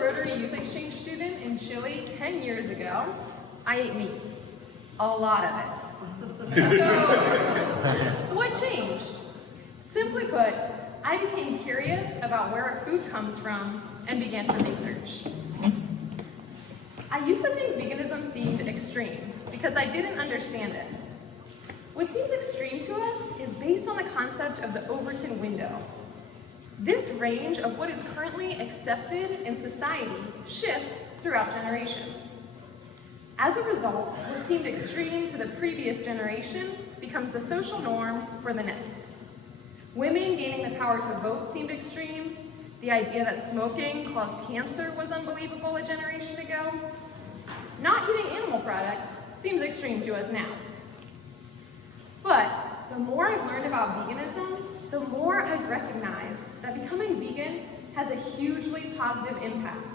Rotary Youth Exchange student in Chile 10 years ago, I ate meat. A lot of it. So, what changed? Simply put, I became curious about where our food comes from and began to research. I used to think veganism seemed extreme because I didn't understand it. What seems extreme to us is based on the concept of the Overton window. This range of what is currently accepted in society shifts throughout generations. As a result, what seemed extreme to the previous generation becomes the social norm for the next. Women gaining the power to vote seemed extreme. The idea that smoking caused cancer was unbelievable a generation ago. Not eating animal products seems extreme to us now. But the more I've learned about veganism, the more I've recognized that becoming vegan has a hugely positive impact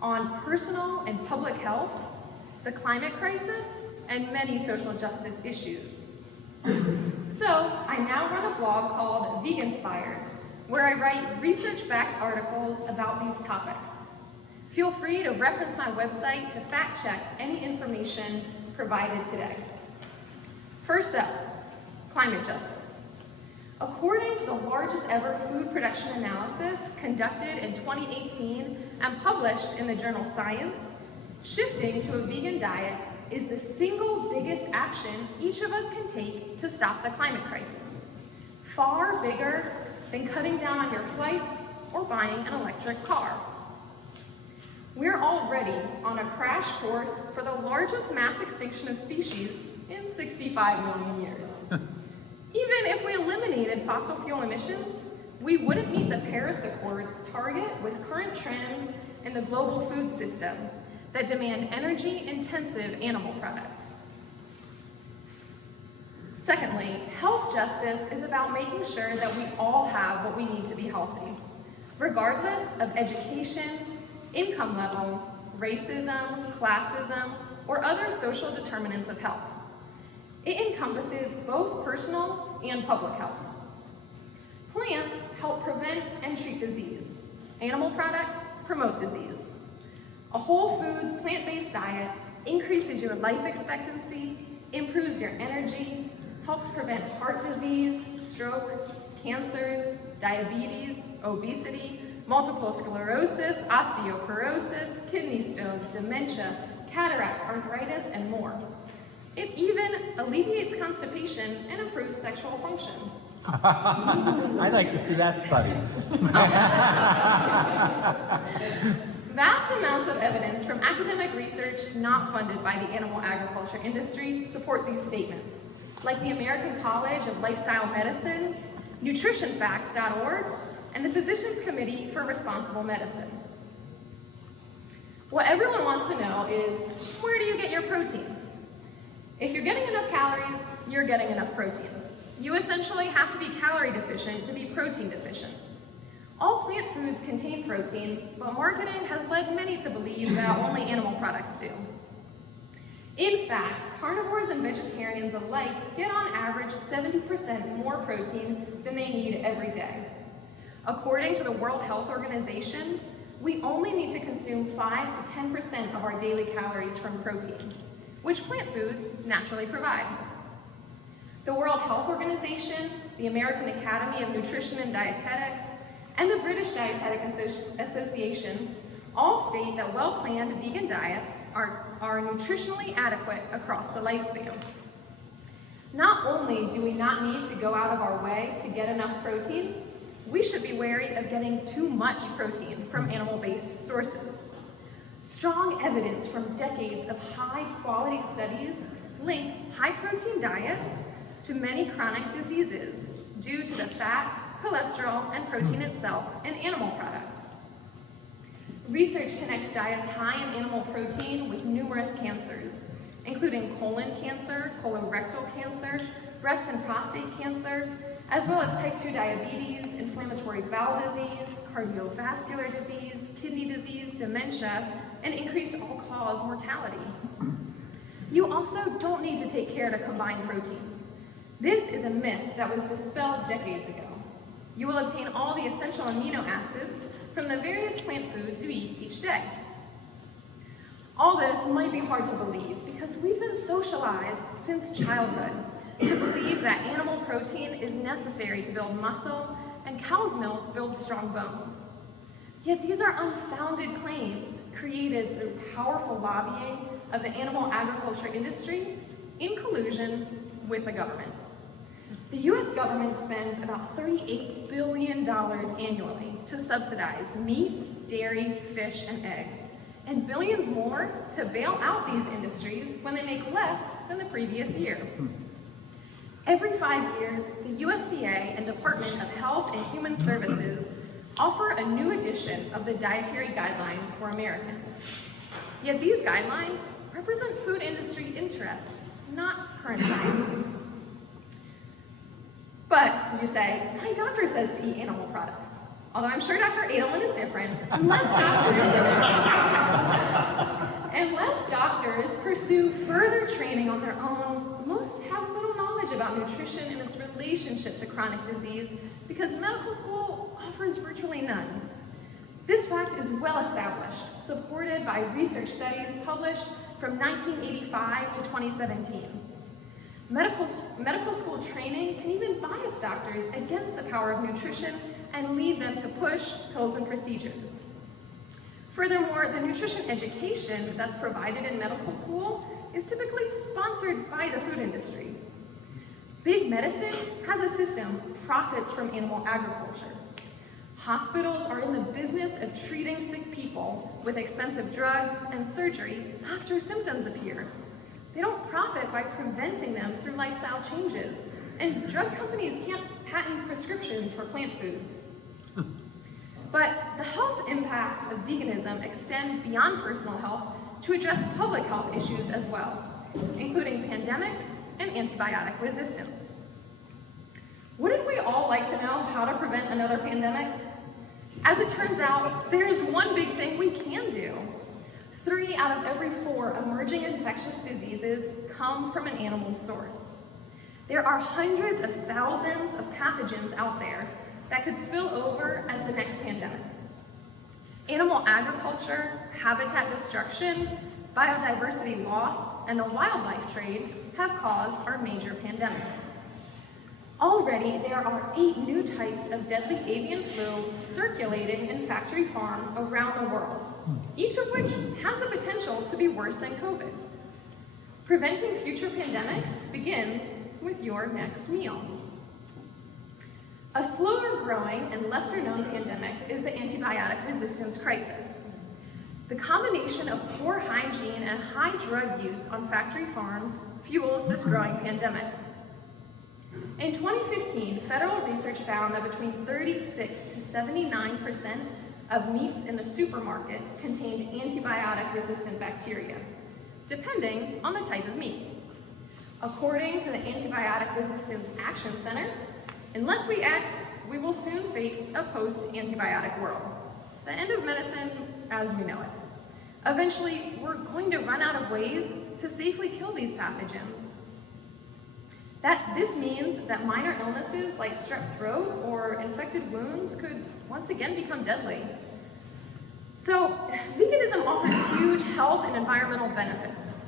on personal and public health, the climate crisis, and many social justice issues. So I now run a blog called Veganspired, where I write research-backed articles about these topics. Feel free to reference my website to fact-check any information provided today. First up, climate justice. According to the largest ever food production analysis conducted in 2018 and published in the journal Science, shifting to a vegan diet is the single biggest action each of us can take to stop the climate crisis. Far bigger than cutting down on your flights or buying an electric car. We're already on a crash course for the largest mass extinction of species in 65 million years. Even if we eliminated fossil fuel emissions, we wouldn't meet the Paris Accord target with current trends in the global food system that demand energy-intensive animal products. Secondly, health justice is about making sure that we all have what we need to be healthy, regardless of education, income level, racism, classism, or other social determinants of health. It encompasses both personal and public health. Plants help prevent and treat disease. Animal products promote disease. A whole foods, plant-based diet increases your life expectancy, improves your energy, helps prevent heart disease, stroke, cancers, diabetes, obesity, multiple sclerosis, osteoporosis, kidney stones, dementia, cataracts, arthritis, and more. It even alleviates constipation and improves sexual function. I'd like to see that study. Vast amounts of evidence from academic research not funded by the animal agriculture industry support these statements, like the American College of Lifestyle Medicine, nutritionfacts.org, and the Physicians Committee for Responsible Medicine. What everyone wants to know is, where do you get your protein? If you're getting enough calories, you're getting enough protein. You essentially have to be calorie deficient to be protein deficient. All plant foods contain protein, but marketing has led many to believe that only animal products do. In fact, carnivores and vegetarians alike get on average 70% more protein than they need every day. According to the World Health Organization, we only need to consume 5 to 10% of our daily calories from protein, which plant foods naturally provide. The World Health Organization, the American Academy of Nutrition and Dietetics, and the British Dietetic Association all state that well-planned vegan diets are nutritionally adequate across the lifespan. Not only do we not need to go out of our way to get enough protein, we should be wary of getting too much protein from animal-based sources. Strong evidence from decades of high-quality studies link high-protein diets to many chronic diseases due to the fat, cholesterol, and protein itself in animal products. Research connects diets high in animal protein with numerous cancers, including colon cancer, colorectal cancer, breast and prostate cancer, as well as type 2 diabetes, inflammatory bowel disease, cardiovascular disease, kidney disease, dementia, and increased all-cause mortality. You also don't need to take care to combine protein. This is a myth that was dispelled decades ago. You will obtain all the essential amino acids from the various plant foods you eat each day. All this might be hard to believe because we've been socialized since childhood to believe that animal protein is necessary to build muscle and cow's milk builds strong bones. Yet these are unfounded claims created through powerful lobbying of the animal agriculture industry in collusion with the government. The US government spends about $38 billion annually to subsidize meat, dairy, fish, and eggs, and billions more to bail out these industries when they make less than the previous year. Every 5 years, the USDA and Department of Health and Human Services offer a new edition of the Dietary Guidelines for Americans. Yet these guidelines represent food industry interests, not current science. But, you say, my doctor says to eat animal products. Although I'm sure Dr. Adelman is different, unless doctors pursue further training on their own, most have little knowledge about nutrition and its relationship to chronic disease because medical school offers virtually none. This fact is well established, supported by research studies published from 1985 to 2017. Medical school training can even bias doctors against the power of nutrition and lead them to push pills and procedures. Furthermore, the nutrition education that's provided in medical school is typically sponsored by the food industry. Big medicine has a system profits from animal agriculture. Hospitals are in the business of treating sick people with expensive drugs and surgery after symptoms appear. They don't profit by preventing them through lifestyle changes, and drug companies can't patent prescriptions for plant foods. But the health impacts of veganism extend beyond personal health to address public health issues as well, including pandemics and antibiotic resistance. Wouldn't we all like to know how to prevent another pandemic? As it turns out, there's one big thing we can do. 3 out of every 4 emerging infectious diseases come from an animal source. There are hundreds of thousands of pathogens out there that could spill over as the next pandemic. Animal agriculture, habitat destruction, biodiversity loss, and the wildlife trade have caused our major pandemics. Already, there are 8 new types of deadly avian flu circulating in factory farms around the world, each of which has the potential to be worse than COVID. Preventing future pandemics begins with your next meal. A slower growing and lesser known pandemic is the antibiotic resistance crisis. The combination of poor hygiene and high drug use on factory farms fuels this growing pandemic. In 2015, federal research found that between 36 to 79% of meats in the supermarket contained antibiotic-resistant bacteria, depending on the type of meat. According to the Antibiotic Resistance Action Center, unless we act, we will soon face a post-antibiotic world, the end of medicine as we know it. Eventually, we're going to run out of ways to safely kill these pathogens. This means that minor illnesses like strep throat or infected wounds could once again become deadly. So, veganism offers huge health and environmental benefits.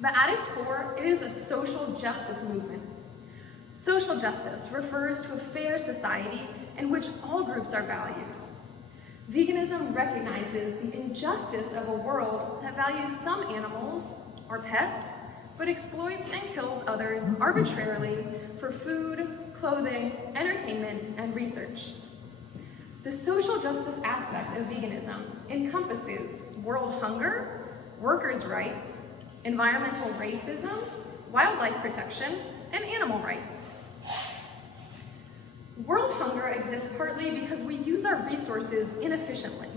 But at its core, it is a social justice movement. Social justice refers to a fair society in which all groups are valued. Veganism recognizes the injustice of a world that values some animals, or pets, but exploits and kills others arbitrarily for food, clothing, entertainment, and research. The social justice aspect of veganism encompasses world hunger, workers' rights, environmental racism, wildlife protection, and animal rights. World hunger exists partly because we use our resources inefficiently.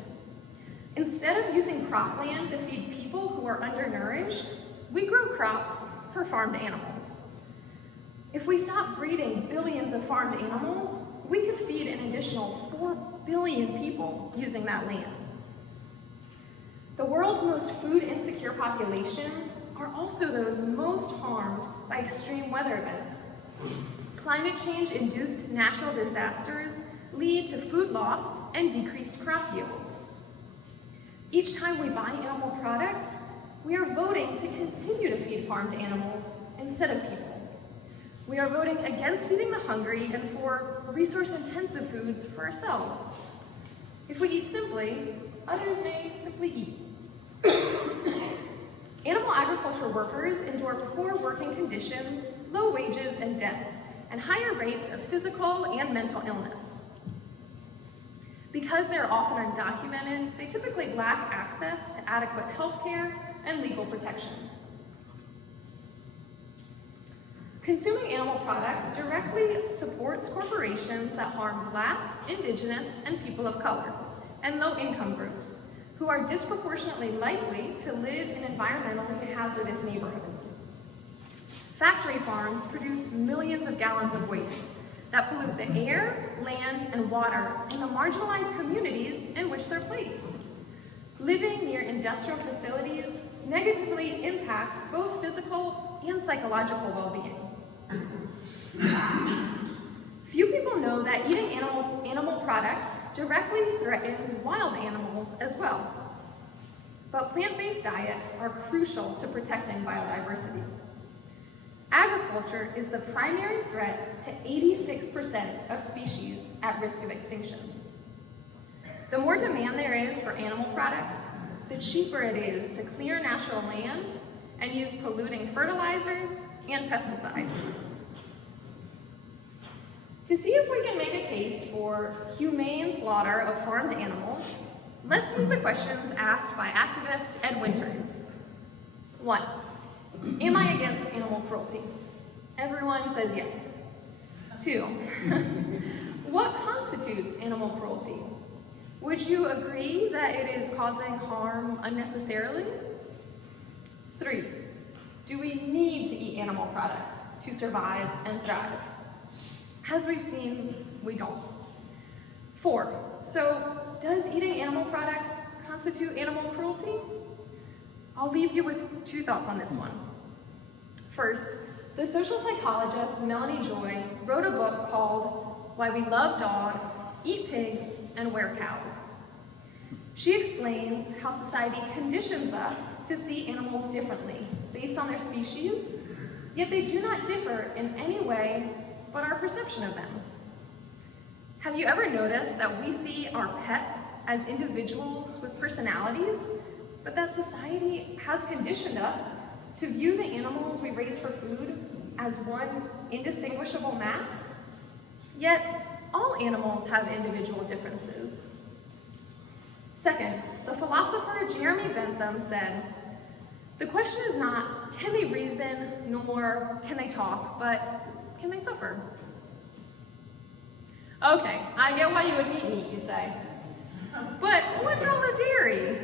Instead of using cropland to feed people who are undernourished, we grow crops for farmed animals. If we stop breeding billions of farmed animals, we could feed an additional 4 billion people using that land. The world's most food insecure populations are also those most harmed by extreme weather events. Climate change-induced natural disasters lead to food loss and decreased crop yields. Each time we buy animal products, we are voting to continue to feed farmed animals instead of people. We are voting against feeding the hungry and for resource-intensive foods for ourselves. If we eat simply, others may simply eat. Animal agriculture workers endure poor working conditions, low wages and debt, and higher rates of physical and mental illness. Because they're often undocumented, they typically lack access to adequate health care and legal protection. Consuming animal products directly supports corporations that harm Black, Indigenous, and people of color, and low-income groups, who are disproportionately likely to live in environmentally hazardous neighborhoods. Factory farms produce millions of gallons of waste that pollute the air, land, and water in the marginalized communities in which they're placed. Living near industrial facilities negatively impacts both physical and psychological well-being. Few people know that eating animal products directly threatens wild animals as well. But plant-based diets are crucial to protecting biodiversity. Agriculture is the primary threat to 86% of species at risk of extinction. The more demand there is for animal products, the cheaper it is to clear natural land and use polluting fertilizers and pesticides. To see if we can make a case for humane slaughter of farmed animals, let's use the questions asked by activist Ed Winters. 1. Am I against animal cruelty? Everyone says yes. 2. What constitutes animal cruelty? Would you agree that it is causing harm unnecessarily? 3. Do we need to eat animal products to survive and thrive? As we've seen, we don't. 4. So, does eating animal products constitute animal cruelty? I'll leave you with 2 thoughts on this one. First, the social psychologist Melanie Joy wrote a book called Why We Love Dogs, Eat Pigs, and Wear Cows. She explains how society conditions us to see animals differently based on their species, yet they do not differ in any way but our perception of them. Have you ever noticed that we see our pets as individuals with personalities, but that society has conditioned us to view the animals we raise for food as one indistinguishable mass? Yet, all animals have individual differences. Second, the philosopher Jeremy Bentham said, "The question is not, can they reason, nor can they talk, but can they suffer?" Okay, I get why you would eat meat, you say. But what's wrong with dairy?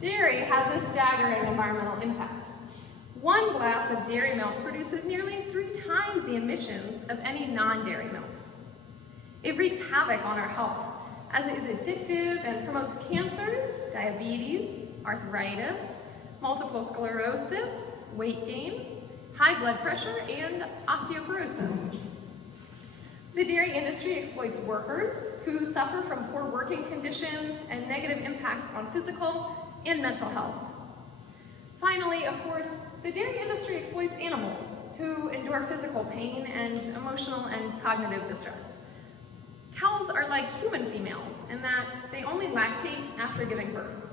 Dairy has a staggering environmental impact. 1 glass of dairy milk produces nearly 3 times the emissions of any non-dairy milks. It wreaks havoc on our health, as it is addictive and promotes cancers, diabetes, arthritis, multiple sclerosis, weight gain, high blood pressure, and osteoporosis. The dairy industry exploits workers who suffer from poor working conditions and negative impacts on physical and mental health. Finally, of course, the dairy industry exploits animals who endure physical pain and emotional and cognitive distress. Cows are like human females in that they only lactate after giving birth.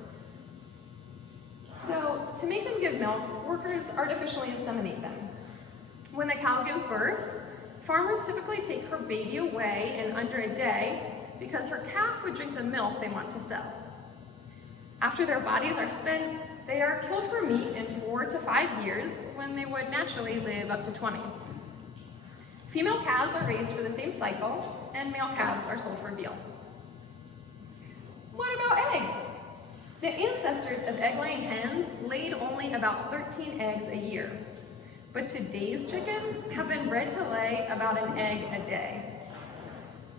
So, to make them give milk, workers artificially inseminate them. When the cow gives birth, farmers typically take her baby away in under a day because her calf would drink the milk they want to sell. After their bodies are spent, they are killed for meat in 4 to 5 years when they would naturally live up to 20. Female calves are raised for the same cycle, and male calves are sold for veal. What about eggs? The ancestors of egg-laying hens laid only about 13 eggs a year, but today's chickens have been bred to lay about an egg a day.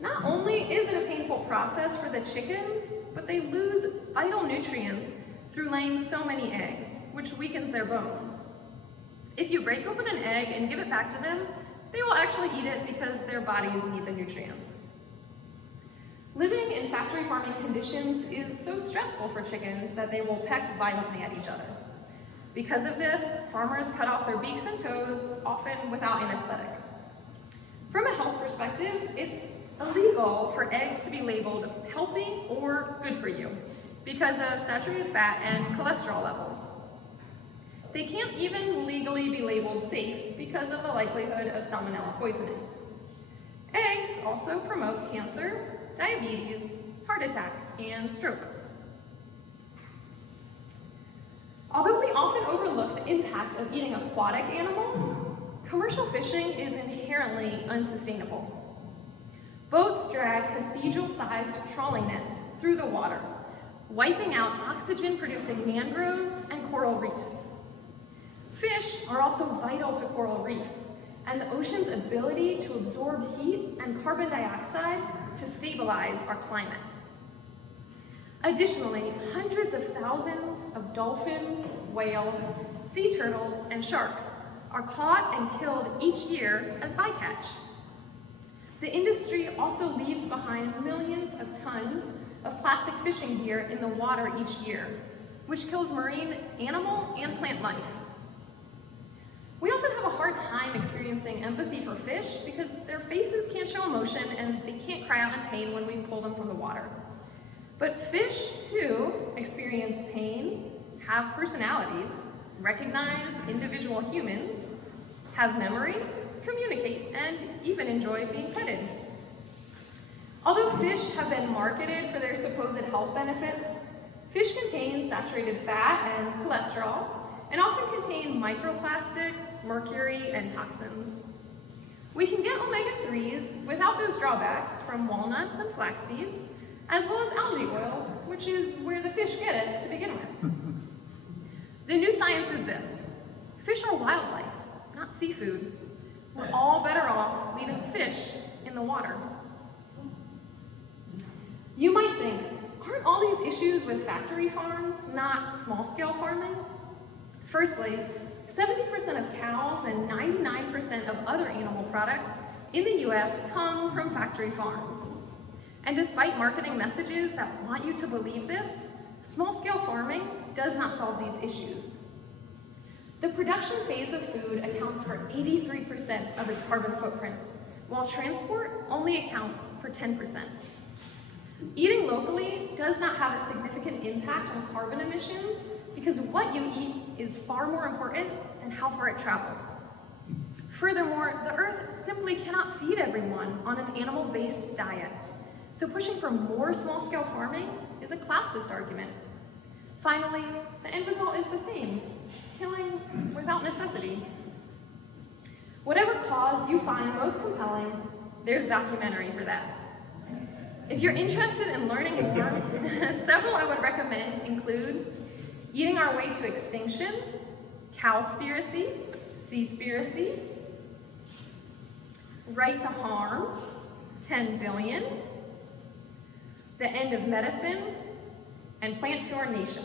Not only is it a painful process for the chickens, but they lose vital nutrients through laying so many eggs, which weakens their bones. If you break open an egg and give it back to them, they will actually eat it because their bodies need the nutrients. Living in factory farming conditions is so stressful for chickens that they will peck violently at each other. Because of this, farmers cut off their beaks and toes, often without anesthetic. From a health perspective, it's illegal for eggs to be labeled healthy or good for you because of saturated fat and cholesterol levels. They can't even legally be labeled safe because of the likelihood of salmonella poisoning. Eggs also promote cancer, diabetes, heart attack, and stroke. Although we often overlook the impact of eating aquatic animals, commercial fishing is inherently unsustainable. Boats drag cathedral-sized trawling nets through the water, wiping out oxygen-producing mangroves and coral reefs. Fish are also vital to coral reefs and the ocean's ability to absorb heat and carbon dioxide to stabilize our climate. Additionally, hundreds of thousands of dolphins, whales, sea turtles, and sharks are caught and killed each year as bycatch. The industry also leaves behind millions of tons of plastic fishing gear in the water each year, which kills marine animal and plant life. We often have a hard time experiencing empathy for fish because their faces can't show emotion and they can't cry out in pain when we pull them from the water. But fish, too, experience pain, have personalities, recognize individual humans, have memory, communicate, and even enjoy being petted. Although fish have been marketed for their supposed health benefits, fish contain saturated fat and cholesterol, and often contain microplastics, mercury, and toxins. We can get omega-3s without those drawbacks from walnuts and flax seeds, as well as algae oil, which is where the fish get it to begin with. The new science is this: fish are wildlife, not seafood. We're all better off leaving fish in the water. You might think, aren't all these issues with factory farms not small-scale farming? Firstly, 70% of cows and 99% of other animal products in the US come from factory farms. And despite marketing messages that want you to believe this, small-scale farming does not solve these issues. The production phase of food accounts for 83% of its carbon footprint, while transport only accounts for 10%. Eating locally does not have a significant impact on carbon emissions because what you eat is far more important than how far it traveled. Furthermore, the Earth simply cannot feed everyone on an animal-based diet, so pushing for more small-scale farming is a classist argument. Finally, the end result is the same: killing without necessity. Whatever cause you find most compelling, there's a documentary for that. If you're interested in learning more, several I would recommend include Eating Our Way to Extinction, Cowspiracy, Seaspiracy, Right to Harm, 10 Billion, The End of Medicine, and Plant Pure Nation.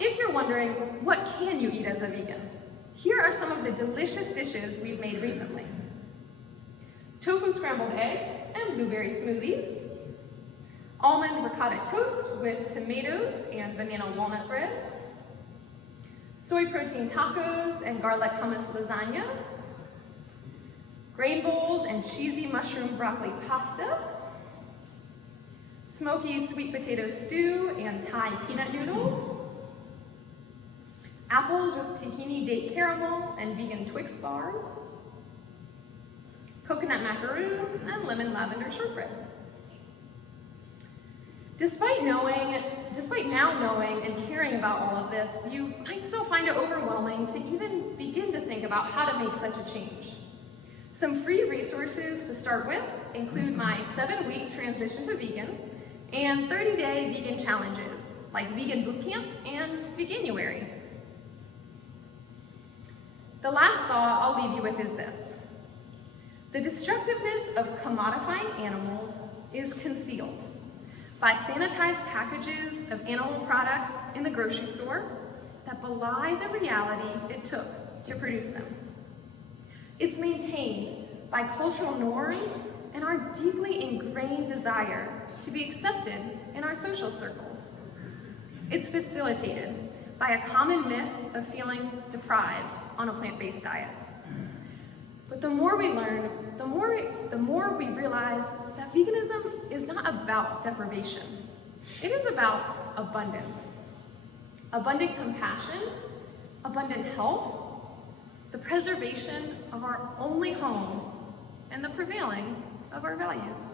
If you're wondering, what can you eat as a vegan? Here are some of the delicious dishes we've made recently. Tofu scrambled eggs and blueberry smoothies, almond ricotta toast with tomatoes and banana walnut bread, soy protein tacos and garlic hummus lasagna, grain bowls and cheesy mushroom broccoli pasta, smoky sweet potato stew and Thai peanut noodles, apples with tahini date caramel and vegan Twix bars, coconut macaroons, and lemon lavender shortbread. Despite now knowing and caring about all of this, you might still find it overwhelming to even begin to think about how to make such a change. Some free resources to start with include my 7-week transition to vegan and 30-day vegan challenges like Vegan Bootcamp and Veganuary. The last thought I'll leave you with is this: the destructiveness of commodifying animals is concealed by sanitized packages of animal products in the grocery store that belie the reality it took to produce them. It's maintained by cultural norms and our deeply ingrained desire to be accepted in our social circles. It's facilitated by a common myth of feeling deprived on a plant-based diet. But the more we learn, the more we realize that veganism is not about deprivation. It is about abundance. Abundant compassion, abundant health, the preservation of our only home, and the prevailing of our values.